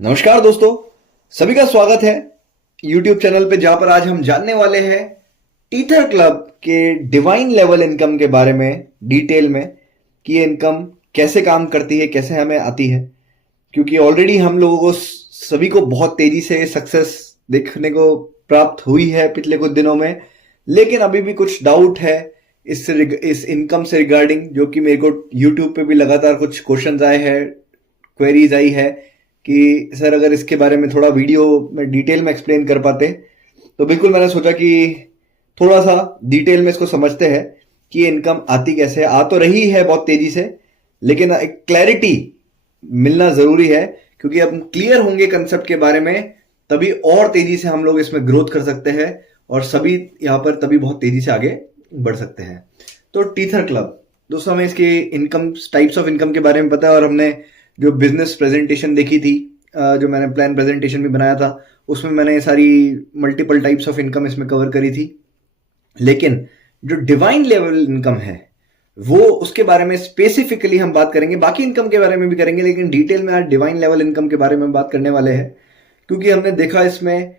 नमस्कार दोस्तों, सभी का स्वागत है YouTube चैनल पे, जहां पर आज हम जानने वाले हैं टीथर क्लब के डिवाइन लेवल इनकम के बारे में डिटेल में कि ये इनकम कैसे काम करती है, कैसे हमें आती है। क्योंकि ऑलरेडी हम लोगों को सभी को बहुत तेजी से सक्सेस देखने को प्राप्त हुई है पिछले कुछ दिनों में, लेकिन अभी भी कुछ डाउट है इस इनकम से रिगार्डिंग, जो कि मेरे को YouTube पे भी लगातार कुछ क्वेश्चंस आए हैं, क्वेरीज आई है कि सर अगर इसके बारे में थोड़ा वीडियो में डिटेल में एक्सप्लेन कर पाते। तो बिल्कुल मैंने सोचा कि थोड़ा सा डिटेल में इसको समझते हैं कि ये इनकम आती कैसे है। आ तो रही है बहुत तेजी से, लेकिन एक क्लैरिटी मिलना जरूरी है, क्योंकि अब क्लियर होंगे कंसेप्ट के बारे में तभी और तेजी से हम लोग इसमें ग्रोथ कर सकते हैं और सभी यहाँ पर तभी बहुत तेजी से आगे बढ़ सकते हैं। तो टीथर क्लब दोस्तों, हमें इसकी इनकम टाइप्स ऑफ इनकम के बारे में पता है, और हमने जो बिजनेस प्रेजेंटेशन देखी थी, जो मैंने प्लान प्रेजेंटेशन भी बनाया था, उसमें मैंने सारी मल्टीपल टाइप्स ऑफ इनकम इसमें कवर करी थी। लेकिन जो डिवाइन लेवल इनकम है वो उसके बारे में स्पेसिफिकली हम बात करेंगे। बाकी इनकम के बारे में भी करेंगे, लेकिन डिटेल में आज डिवाइन लेवल इनकम के बारे में बात करने वाले हैं। क्योंकि हमने देखा इसमें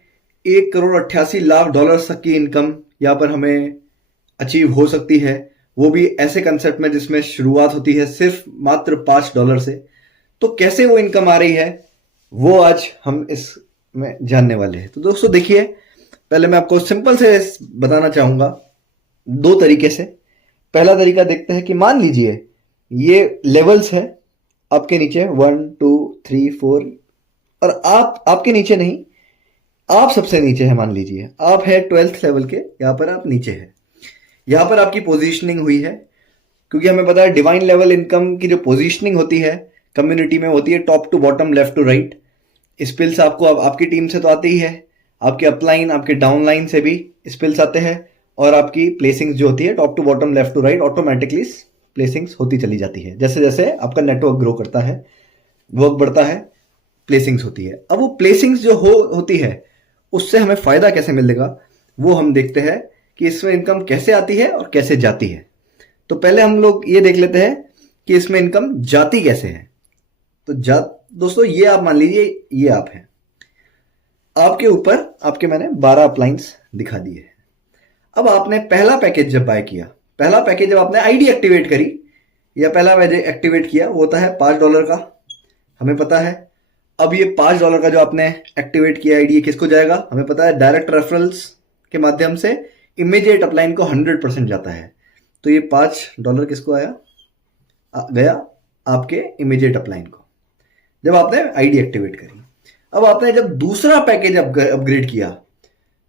1,88,00,000 तक की इनकम यहाँ पर हमें अचीव हो सकती है, वो भी ऐसे कंसेप्ट में जिसमें शुरुआत होती है सिर्फ मात्र $5 से। तो कैसे वो इनकम आ रही है वो आज हम इसमें जानने वाले हैं। तो दोस्तों देखिए, पहले मैं आपको सिंपल से बताना चाहूंगा दो तरीके से। पहला तरीका देखते हैं कि मान लीजिए ये लेवल्स है आपके नीचे 1 2 3 4, और आपके नीचे नहीं, आप सबसे नीचे है। मान लीजिए आप है 12th लेवल के, यहां पर आप नीचे है। यहां पर आपकी पोजीशनिंग हुई है, क्योंकि हमें पता है डिवाइन लेवल इनकम की जो पोजीशनिंग होती है कम्युनिटी में होती है top to bottom, left to right. Spills आपको आपकी टीम से तो आते ही है, आपके अपलाइन आपके डाउनलाइन से भी स्पिल्स आते हैं, और आपकी प्लेसिंग्स जो होती है top to bottom, left to right, automatically placings होती चली जाती है। जैसे जैसे आपका नेटवर्क ग्रो करता है, वर्क बढ़ता है, प्लेसिंग्स होती है। अब वो प्लेसिंग्स जो होती है उससे हमें फायदा कैसे मिलेगा वो हम देखते हैं कि इसमें इनकम कैसे आती है और कैसे जाती है। तो पहले हम लोग ये देख लेते हैं कि इसमें इनकम जाती कैसे है। तो दोस्तों ये आप मान लीजिए ये आप हैं, आपके ऊपर आपके मैंने 12 अपलाइंस दिखा दिए। अब आपने पहला पैकेज जब बाय किया, पहला पैकेज जब आपने आईडी एक्टिवेट करी या पहला पैकेज एक्टिवेट किया, वो होता है $5 का, हमें पता है। अब ये $5 का जो आपने एक्टिवेट किया आईडी, किसको जाएगा हमें पता है, डायरेक्ट रेफरल्स के माध्यम से इमीडिएट अपलाइन को 100% जाता है। तो ये $5 किसको गया आपके इमीडिएट अपलाइन को, जब आपने आईडी एक्टिवेट करी। अब आपने जब दूसरा पैकेज अपग्रेड किया,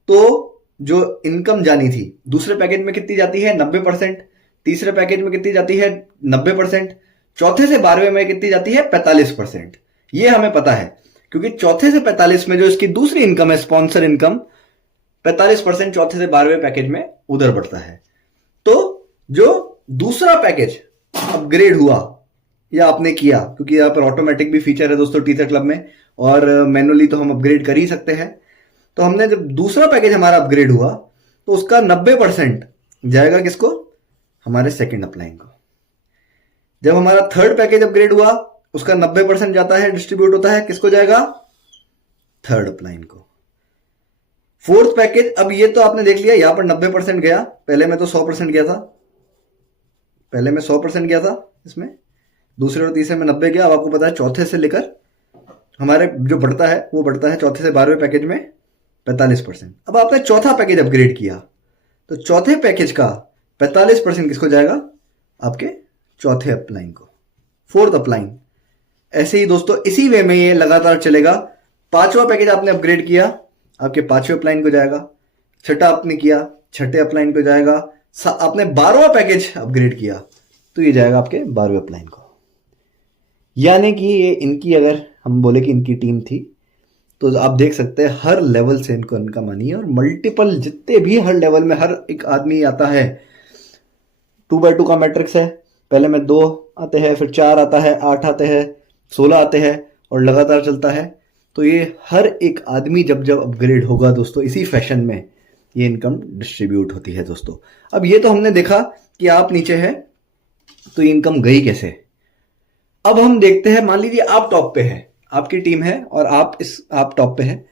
तो जो इनकम जानी थी दूसरे पैकेज में कितनी जाती है, 90%। तीसरे पैकेज में कितनी जाती है, 90%। चौथे से 12वें में कितनी जाती है, 45%। ये हमें पता है, क्योंकि चौथे से 45 में जो इसकी दूसरी इनकम है, स्पॉन्सर इनकम, 45% चौथे से 12वें पैकेज में उधर बढ़ता है। तो जो दूसरा पैकेज अपग्रेड हुआ या आपने किया, क्योंकि यहाँ पर ऑटोमेटिक भी फीचर है दोस्तों टीथर क्लब में, और मैनुअली तो हम अपग्रेड कर ही सकते हैं। तो हमने जब दूसरा पैकेज हमारा अपग्रेड हुआ तो उसका 90% जाएगा किसको, हमारे सेकंड अपलाइन को। जब हमारा थर्ड पैकेज अपग्रेड हुआ उसका 90% जाता है, डिस्ट्रीब्यूट होता है, किसको जाएगा, थर्ड अपलाइन को। फोर्थ पैकेज, अब ये तो आपने देख लिया यहां पर 90% गया, पहले में तो 100% गया था, पहले में 100% गया था इसमें, दूसरे और तीसरे में 90 गया। अब आपको पता है चौथे से लेकर हमारे जो बढ़ता है वो बढ़ता है चौथे से 12वें पैकेज में 45%। अब आपने चौथा पैकेज अपग्रेड किया, तो चौथे पैकेज का 45% किसको जाएगा, आपके चौथे अपलाइन को, फोर्थ अपलाइन। ऐसे ही दोस्तों इसी वे में ये लगातार चलेगा। पांचवा पैकेज आपने अपग्रेड किया, आपके पांचवें अपलाइन को जाएगा। छठा आपने किया, छठे अपलाइन को जाएगा। आपने 12वां पैकेज अपग्रेड किया तो ये जाएगा आपके 12वें अपलाइन को। यानी कि ये इनकी, अगर हम बोले कि इनकी टीम थी, तो आप देख सकते हैं हर लेवल से इनको इनकम आनी है, और मल्टीपल जितने भी हर लेवल में हर एक आदमी आता है। 2x2 का मैट्रिक्स है, पहले में 2 आते हैं, फिर 4 आता है, 8 आते हैं, 16 आते हैं, और लगातार चलता है। तो ये हर एक आदमी जब जब अपग्रेड होगा दोस्तों, इसी फैशन में ये इनकम डिस्ट्रीब्यूट होती है दोस्तों। अब ये तो हमने देखा कि आप नीचे है तो ये इनकम गई कैसे। अब हम देखते हैं, मान लीजिए आप टॉप पे है, आपकी टीम है और आप टॉप पे है,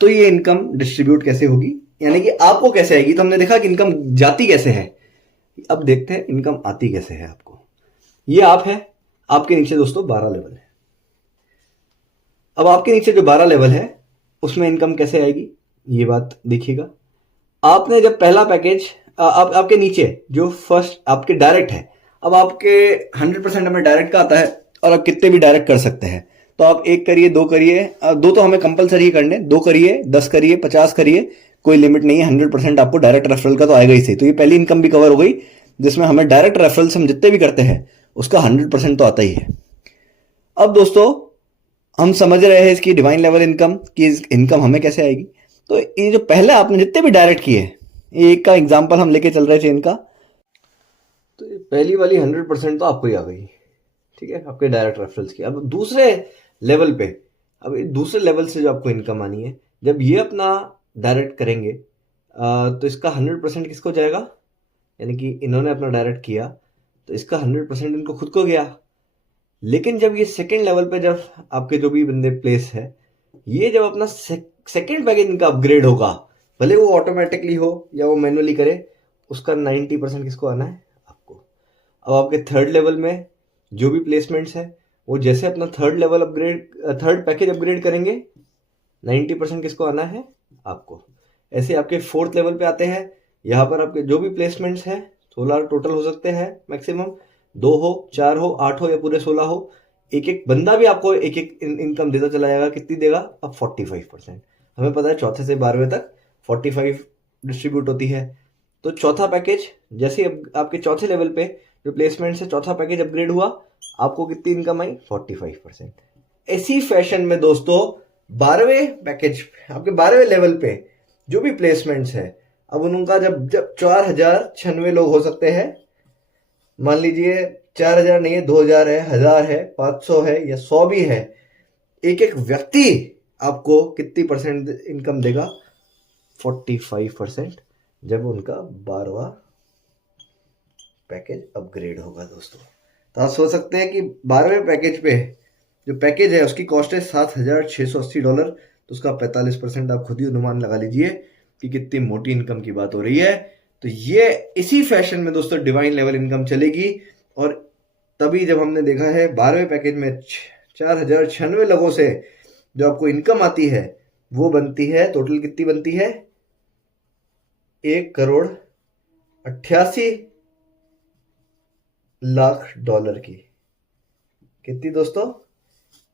तो ये इनकम डिस्ट्रीब्यूट कैसे होगी, यानी कि आपको कैसे आएगी। तो हमने देखा कि इनकम जाती कैसे है, अब देखते हैं इनकम आती कैसे है आपको। ये आप है, आपके नीचे दोस्तों 12 लेवल है। अब आपके नीचे जो 12 लेवल है उसमें इनकम कैसे आएगी, ये बात देखिएगा। आपने जब पहला पैकेज आपके नीचे जो फर्स्ट आपके डायरेक्ट है, अब आपके 100% हमें डायरेक्ट का आता है और आप कितने भी डायरेक्ट कर सकते हैं। तो आप 1 करिए, 2 करिए, 2 तो हमें कंपलसरी ही करने, 2 करिए, 10 करिए, 50 करिए, कोई लिमिट नहीं है। 100% आपको डायरेक्ट रेफरल का तो आएगा ही सही। तो ये पहली इनकम भी कवर हो गई, जिसमें हमें डायरेक्ट रेफरल्स हम जितने भी करते हैं उसका 100% तो आता ही है। अब दोस्तों हम समझ रहे हैं इसकी डिवाइन लेवल इनकम की इनकम हमें कैसे आएगी। तो ये जो पहले आपने जितने भी डायरेक्ट किए, एक का एग्जांपल हम लेके चल रहे थे इनका, तो ये पहली वाली 100% तो आपको ही आ गई, ठीक है, आपके डायरेक्ट रेफरल्स की। अब दूसरे लेवल पे, अब दूसरे लेवल से जो आपको इनकम आनी है, जब ये अपना डायरेक्ट करेंगे तो इसका 100% किसको जाएगा, यानी कि इन्होंने अपना डायरेक्ट किया तो इसका 100% इनको खुद को गया। लेकिन जब ये सेकेंड लेवल पे, जब आपके जो भी बंदे प्लेस है, ये जब अपना सेकेंड पैकेज इनका अपग्रेड होगा, भले वो ऑटोमेटिकली हो या वो मैनुअली करे, उसका 90% किसको आना है, आपको। अब आपके थर्ड लेवल में जो भी प्लेसमेंट्स है, वो जैसे अपना थर्ड पैकेज अपग्रेड करेंगे, 90% किसको आना है, आपको। ऐसे आपके फोर्थ लेवल पे आते हैं, यहाँ पर आपके जो भी प्लेसमेंट्स है 16 टोटल हो सकते हैं मैक्सिमम, 2 हो, 4 हो, 8 हो या पूरे 16 हो। एक एक बंदा भी आपको एक एक इनकम देता चला जाएगा। कितनी देगा, अब 45%। हमें पता है चौथे से 12वें तक 45 डिस्ट्रीब्यूट होती है। तो चौथा पैकेज जैसे आपके चौथे लेवल पे जो प्लेसमेंट से चौथा पैकेज अपग्रेड हुआ, आपको कितनी इनकम आई, 45%। इसी फैशन में दोस्तों 12वें पैकेज, आपके 12वें लेवल पे जो भी प्लेसमेंट्स है, अब उनका जब 4096 लोग हो सकते हैं, मान लीजिए 4000 नहीं है, 2000 है, 1000 है, 500 है या 100 भी है, एक एक व्यक्ति आपको कितनी परसेंट इनकम देगा, 45%, जब उनका 12वां पैकेज अपग्रेड होगा दोस्तों। तो आप सोच सकते हैं कि 12वें पैकेज पे जो पैकेज है उसकी कॉस्ट है $7680, तो उसका 45% आप खुद ही अनुमान लगा लीजिए कि कितनी मोटी इनकम की बात हो रही है। तो ये इसी फैशन में दोस्तों डिवाइन लेवल इनकम चलेगी। और तभी जब हमने देखा है 12वें पैकेज में 4096 लोगों से जो आपको इनकम आती है, वो बनती है, टोटल कितनी बनती है, $1,88,00,000 की। कितनी दोस्तों,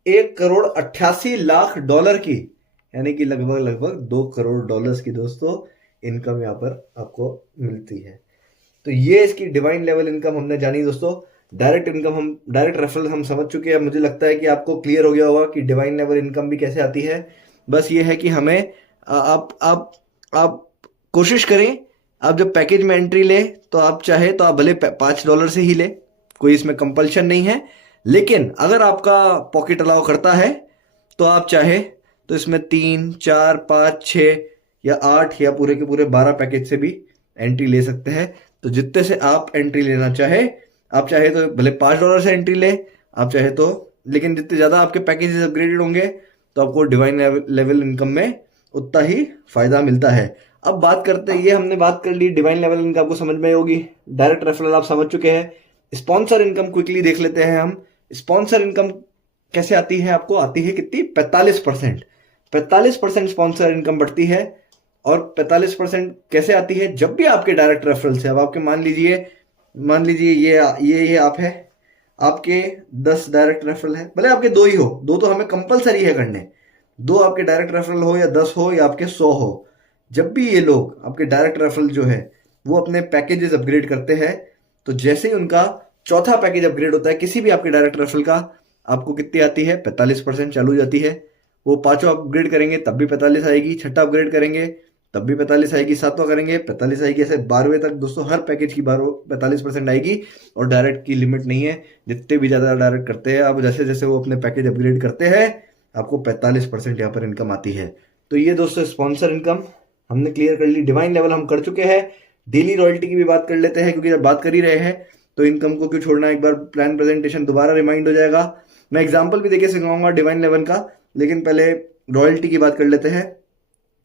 $1,88,00,000 की, यानी कि लगभग $2 करोड़ की दोस्तों इनकम यहाँ पर आपको मिलती है। तो ये इसकी डिवाइन लेवल इनकम हमने जानी दोस्तों। डायरेक्ट रेफरल हम समझ चुके हैं। मुझे लगता है कि आपको क्लियर हो गया होगा कि डिवाइन लेवल इनकम भी कैसे आती है। बस ये है कि हमें आप कोशिश करें, आप जब पैकेज में एंट्री ले तो आप चाहे तो आप भले $5 से ही ले, कोई इसमें कंपल्शन नहीं है। लेकिन अगर आपका पॉकेट अलाउ करता है तो आप चाहे तो इसमें 3, 4, 5, 6 या 8 या पूरे के पूरे 12 पैकेज से भी एंट्री ले सकते हैं। तो जितने से आप एंट्री लेना चाहे, आप चाहे तो भले $5 से एंट्री ले, आप चाहे तो, लेकिन जितने ज़्यादा आपके पैकेजेस अपग्रेडेड होंगे तो आपको डिवाइन लेवल इनकम में उतना ही फायदा मिलता है। अब बात करते हैं, ये हमने बात कर ली डिवाइन लेवल इनकम, आपको समझ में होगी। डायरेक्ट रेफरल आप समझ चुके हैं। स्पॉन्सर इनकम क्विकली देख लेते हैं हम। स्पॉन्सर इनकम कैसे आती है, आपको आती है कितनी, 45%। 45% स्पॉन्सर इनकम बढ़ती है। और 45% कैसे आती है, जब भी आपके डायरेक्ट रेफरल से, अब आपके मान लीजिए ये आप है, आपके 10 डायरेक्ट रेफरल है, भले आपके 2 ही हो, 2 तो हमें कंपलसरी है करने, 2 आपके डायरेक्ट रेफरल हो या 10 हो या आपके 100 हो। जब भी ये लोग आपके डायरेक्ट रेफरल जो है वो अपने पैकेजेस अपग्रेड करते हैं, तो जैसे ही उनका चौथा पैकेज अपग्रेड होता है किसी भी आपके डायरेक्ट रेफरल का, आपको कितनी आती है, 45% चालू हो जाती है। वो 5वां अपग्रेड करेंगे तब भी 45 आएगी, 6ठा अपग्रेड करेंगे तब भी 45 आएगी, 7वां करेंगे 45 आएगी, ऐसे 12वें तक दोस्तों हर पैकेज की 45% आएगी। और डायरेक्ट की लिमिट नहीं है, जितने भी ज़्यादा डायरेक्ट करते हैं आप, जैसे जैसे वो अपने पैकेज अपग्रेड करते हैं, आपको 45% यहाँ पर इनकम आती है। तो ये दोस्तों स्पॉन्सर इनकम हमने क्लियर कर ली। डिवाइन लेवल हम कर चुके हैं। डेली रॉयल्टी की भी बात कर लेते हैं, क्योंकि जब बात कर ही रहे हैं तो इनकम को क्यों छोड़ना, एक बार प्लान प्रेजेंटेशन दोबारा रिमाइंड हो जाएगा। मैं एग्जाम्पल भी देके सिखाऊंगा डिवाइन 11 का, लेकिन पहले रॉयल्टी की बात कर लेते हैं।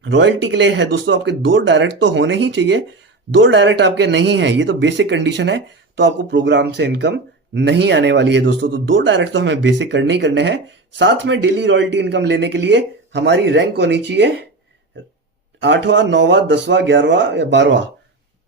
रॉयल्टी के लिए है दोस्तों आपके 2 डायरेक्ट तो होने ही चाहिए। 2 डायरेक्ट आपके नहीं है, ये तो बेसिक कंडीशन है, तो आपको प्रोग्राम से इनकम नहीं आने वाली है दोस्तों। तो 2 डायरेक्ट तो हमें बेसिक करने ही करने हैं। साथ में डेली रॉयल्टी इनकम लेने के लिए हमारी रैंक होनी चाहिए 8वां 9वां 10वां 11वां या 12वां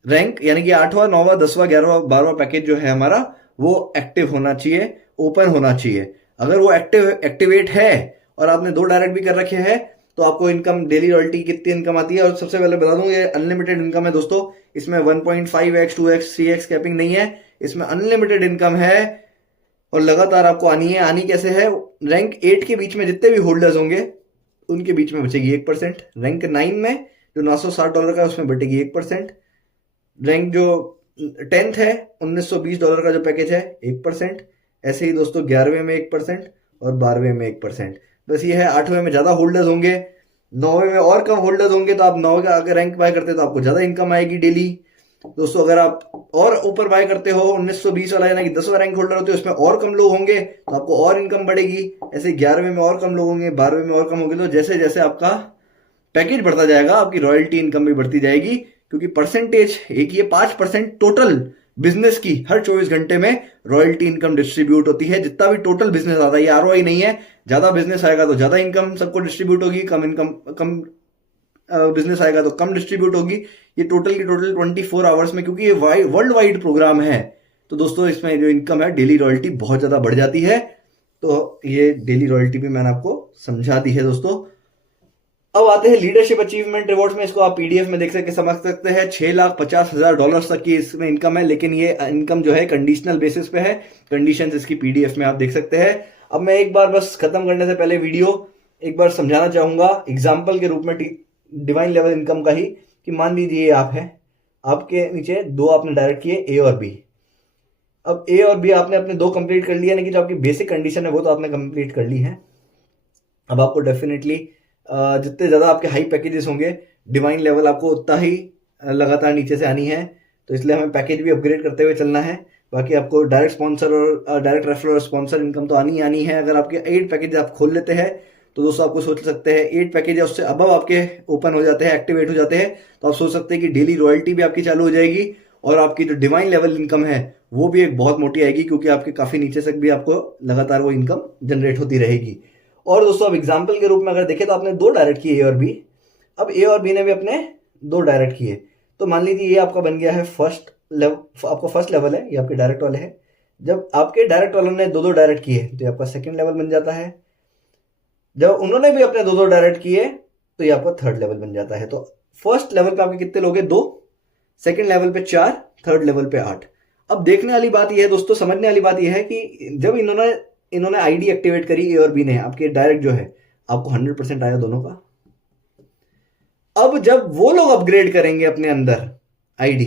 रैंक, यानी कि 8वां 9वां 10वां 11वां 12वां पैकेज जो है हमारा वो एक्टिव होना चाहिए, ओपन होना चाहिए। अगर वो एक्टिवेट है और आपने 2 डायरेक्ट भी कर रखे हैं तो आपको इनकम डेली रॉयल्टी कितनी इनकम आती है। और सबसे पहले बता दूं ये अनलिमिटेड इनकम है दोस्तों, इसमें 1.5x 2x 3x कैपिंग नहीं है, इसमें अनलिमिटेड इनकम है और लगातार आपको आनी है। आनी कैसे है, रैंक 8 के बीच में जितने भी होल्डर्स होंगे उनके बीच में बचेगी 1%, रैंक 9 में जो $960 का है उसमें बचेगी 1%, रैंक जो 10th है $1920 का जो पैकेज है 1%, ऐसे ही दोस्तों 11वें में 1% और 12वें में 1%। बस ये है। 8वें में ज्यादा होल्डर्स होंगे, 9वें में और कम होल्डर्स होंगे, तो आप 9 का अगर रैंक बाय करते हो तो आपको ज्यादा इनकम आएगी डेली दोस्तों। अगर आप और ऊपर बाय करते हो 1920 वाला, यानी कि 10वां रैंक होल्डर होते हो, उसमें और कम लोग होंगे तो आपको और इनकम बढ़ेगी। ऐसे 11वें में और कम लोग होंगे, 12वें में और कम होंगे, तो जैसे जैसे आपका पैकेज बढ़ता जाएगा आपकी रॉयल्टी इनकम भी बढ़ती जाएगी, क्योंकि परसेंटेज एक ही है 5% टोटल बिजनेस की हर 24 घंटे में रॉयल्टी इनकम डिस्ट्रीब्यूट होती है। जितना भी टोटल बिजनेस आता है, ये आरओआई नहीं है, ज्यादा बिजनेस आएगा तो ज्यादा इनकम सबको डिस्ट्रीब्यूट होगी, कम बिजनेस आएगा तो कम डिस्ट्रीब्यूट होगी। ये टोटल की टोटल 24 आवर्स में, क्योंकि ये वर्ल्ड वाइड प्रोग्राम है, तो दोस्तों इसमें जो इनकम है डेली रॉयल्टी बहुत ज्यादा बढ़ जाती है। तो ये डेली रॉयल्टी भी मैंने आपको समझा दी है दोस्तों। अब आते हैं लीडरशिप अचीवमेंट रिवॉर्ड्स में। इसको आप पीडीएफ में देख सकते समझ सकते हैं। $6,50,000 तक की इसमें इनकम है, लेकिन ये इनकम जो है कंडीशनल बेसिस पे है। कंडीशंस इसकी पीडीएफ में आप देख सकते हैं। अब मैं एक बार बस खत्म करने से पहले वीडियो एक बार समझाना चाहूंगा एग्जाम्पल के रूप में डिवाइन लेवल इनकम का ही, कि मान लीजिए आप है, आपके नीचे 2 आपने डायरेक्ट किए ए और बी। अब ए और बी आपने अपने 2 कंप्लीट कर लिया, यानी कि जो आपकी बेसिक कंडीशन है वो तो आपने कंप्लीट कर ली है। अब आपको डेफिनेटली जितने ज्यादा आपके हाई पैकेजेस होंगे डिवाइन लेवल आपको उतना ही लगातार नीचे से आनी है, तो इसलिए हमें पैकेज भी अपग्रेड करते हुए चलना है। बाकी आपको डायरेक्ट स्पॉन्सर और डायरेक्ट रेफरल और स्पॉन्सर इनकम तो आनी ही आनी है। अगर आपके 8 पैकेज आप खोल लेते हैं तो दोस्तों आपको सोच सकते हैं 8 पैकेज है उससे अबव आपके ओपन हो जाते हैं, एक्टिवेट हो जाते हैं, तो आप सोच सकते हैं कि डेली रॉयल्टी भी आपकी चालू हो जाएगी और आपकी जो डिवाइन लेवल इनकम है वो भी एक बहुत मोटी आएगी, क्योंकि आपके काफी नीचे तक भी आपको लगातार वो इनकम जनरेट होती रहेगी। और दोस्तों अब एग्जाम्पल के रूप में अगर देखें तो आपने 2 डायरेक्ट किए ए और बी। अब ए और बी ने भी अपने 2 डायरेक्ट किए, तो मान लीजिए ये आपका बन गया है फर्स्ट लेवल, आपका फर्स्ट लेवल है, ये आपके डायरेक्ट वाले हैं। जब आपके डायरेक्ट वालों ने 2 डायरेक्ट किए तो ये आपका सेकंड लेवल बन जाता है। जब उन्होंने भी अपने 2 डायरेक्ट किए तो ये आपका थर्ड लेवल बन जाता है। तो फर्स्ट लेवल पे आपके कितने लोग हैं, 2, सेकंड लेवल पे 4, थर्ड लेवल पे 8। अब देखने वाली बात यह है दोस्तों, समझने वाली बात यह है कि जब इन्होंने आईडी एक्टिवेट करी ए और बी ने, आपके डायरेक्ट जो है आपको 100% आया दोनों का। अब जब वो लोग अपग्रेड करेंगे अपने अंदर आईडी,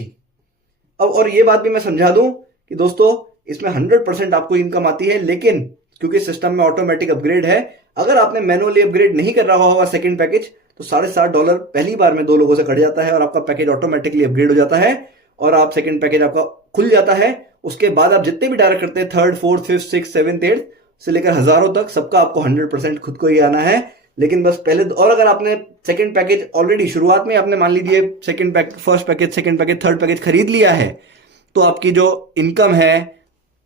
अब और ये बात भी मैं समझा दूं कि दोस्तों इसमें 100% आपको इनकम आती है, लेकिन क्योंकि सिस्टम में ऑटोमेटिक अपग्रेड है, अगर आपने मैनुअली अपग्रेड नहीं कर रहा होगा सेकंड पैकेज तो $60.5 पहली बार में 2 लोगों से कट जाता है और आपका पैकेज ऑटोमेटिकली अपग्रेड हो जाता है और आप सेकंड पैकेज आपका खुल जाता है। उसके बाद आप जितने भी डायरेक्ट करते हैं 3rd 4th 5th 6th 7th 8th से लेकर हजारों तक, सबका आपको 100% खुद को ही आना है। लेकिन बस पहले, और अगर आपने सेकंड पैकेज ऑलरेडी शुरुआत में आपने मान लीजिए first package, second package, third package खरीद लिया है, तो आपकी जो इनकम है,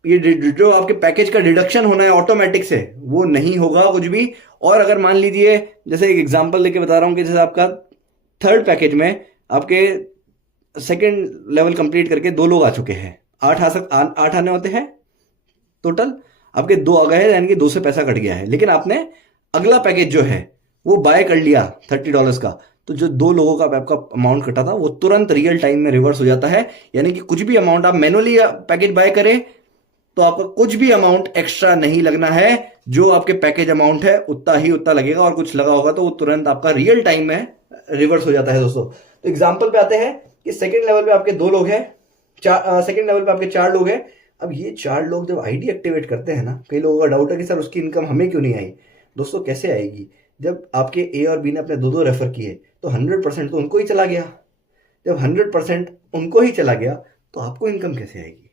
ये जो आपके पैकेज का डिडक्शन होना है ऑटोमेटिक से, वो नहीं होगा कुछ भी। और अगर मान लीजिए, जैसे एक एग्जांपल लेके बता रहा हूं कि जैसे आपका थर्ड पैकेज में आपके सेकंड लेवल कंप्लीट करके 2 लोग आ चुके हैं, 8 आने होते हैं टोटल, आपके 2 आ गए, यानी कि 2 से पैसा कट गया है। लेकिन आपने अगला पैकेज जो है वो बाय कर लिया $30 का, तो जो 2 लोगों का आपका अमाउंट कटा था वो तुरंत रियल टाइम में रिवर्स हो जाता है। यानी कि कुछ भी अमाउंट आप मैनुअली पैकेज बाय करें तो आपका कुछ भी अमाउंट एक्स्ट्रा नहीं लगना है, जो आपके पैकेज अमाउंट है उतना लगेगा, और कुछ लगा होगा तो वो तुरंत आपका रियल टाइम में रिवर्स हो जाता है दोस्तों। तो एग्जांपल पे आते हैं कि सेकंड लेवल पे आपके 2 लोग हैं, सेकंड लेवल पे आपके 4 लोग हैं। अब ये 4 लोग जब आईडी एक्टिवेट करते हैं ना, कई लोगों का डाउट है कि सर उसकी इनकम हमें क्यों नहीं आई। दोस्तों कैसे आएगी, जब आपके ए और बी ने अपने 2 रेफर किए तो 100% तो उनको ही चला गया। जब 100% उनको ही चला गया तो आपको इनकम कैसे आएगी।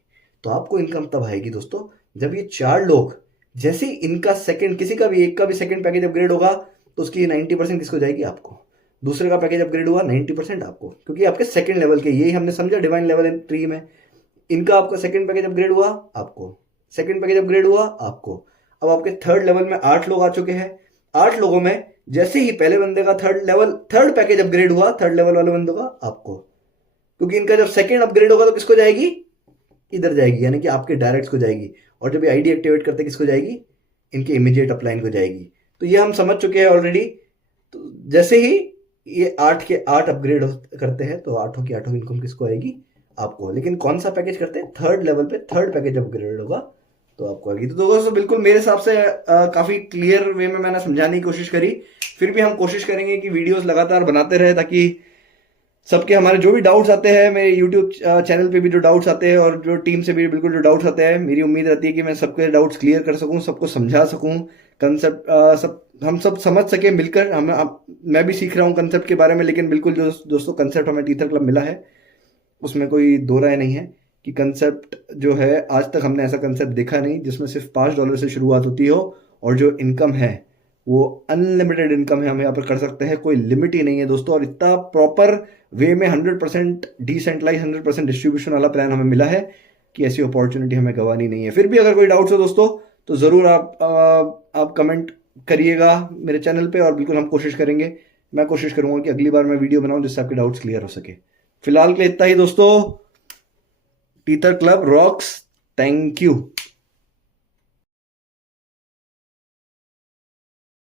तो आपको इनकम तब आएगी दोस्तों जब ये 4 लोग जैसे ही इनका सेकंड, किसी का भी एक का भी सेकंड पैकेज अपग्रेड होगा तो उसकी 90% किसको जाएगी? आपको। दूसरे का पैकेज अपग्रेड हुआ 90% आपको, क्योंकि आपके सेकंड लेवल के, यही हमने समझा डिवाइन लेवल इन ट्री में। इनका आपका सेकंड पैकेज अपग्रेड हुआ आपको, सेकंड पैकेज अपग्रेड हुआ आपको। अब आपके थर्ड लेवल में 8 लोग आ चुके हैं। 8 लोगों में जैसे ही पहले बंदे का थर्ड पैकेज अपग्रेड हुआ, थर्ड लेवल वाले बंदों का आपको, क्योंकि इनका जब सेकंड अपग्रेड होगा तो किसको जाएगी? इधर जाएगी, यानी कि आपके डायरेक्ट्स को जाएगी। और जब ये आईडी एक्टिवेट करते किसको जाएगी? इनके इमीडिएट अपलाइन को जाएगी। तो ये हम समझ चुके हैं ऑलरेडी। तो जैसे ही ये 8 के 8 अपग्रेड करते हैं तो 8 की 8 इनकम किसको आएगी? आपको। लेकिन कौन सा पैकेज करते हैं? थर्ड लेवल पे थर्ड पैकेज अपग्रेड होगा तो आपको आएगी। तो दोस्तों बिल्कुल मेरे हिसाब से काफी क्लियर वे में मैंने समझाने की कोशिश करी। फिर भी हम कोशिश करेंगे कि वीडियोस लगातार बनाते रहे, ताकि सबके हमारे जो भी डाउट्स आते हैं, मेरे यूट्यूब चैनल पे भी जो डाउट्स आते हैं और जो टीम से भी बिल्कुल जो डाउट्स आते हैं, मेरी उम्मीद रहती है कि मैं सबके डाउट्स क्लियर कर सकूं, सबको समझा सकूं, कंसेप्ट हम सब समझ सके मिलकर। मैं भी सीख रहा हूं कंसेप्ट के बारे में, लेकिन बिल्कुल जो दोस्तों कंसेप्ट हमें टीथर क्लब मिला है उसमें कोई दो राय नहीं है कि कंसेप्ट जो है, आज तक हमने ऐसा कंसेप्ट देखा नहीं जिसमें सिर्फ $5 से शुरुआत होती हो और जो इनकम है वो अनलिमिटेड इनकम है, हम यहाँ पर कर सकते हैं, कोई लिमिट ही नहीं है दोस्तों। और इतना प्रॉपर वे में 100% डिसेंट्रलाइज 100% डिस्ट्रीब्यूशन वाला प्लान हमें मिला है कि ऐसी अपॉर्चुनिटी हमें गंवानी नहीं है। फिर भी अगर कोई डाउट्स हो दोस्तों तो ज़रूर आप कमेंट करिएगा मेरे चैनल पे, और बिल्कुल हम कोशिश करेंगे, मैं कोशिश करूंगा कि अगली बार मैं वीडियो बनाऊं जिससे आपके डाउट्स क्लियर हो सके। फिलहाल के लिए इतना ही दोस्तों। Tether club rocks. Thank you.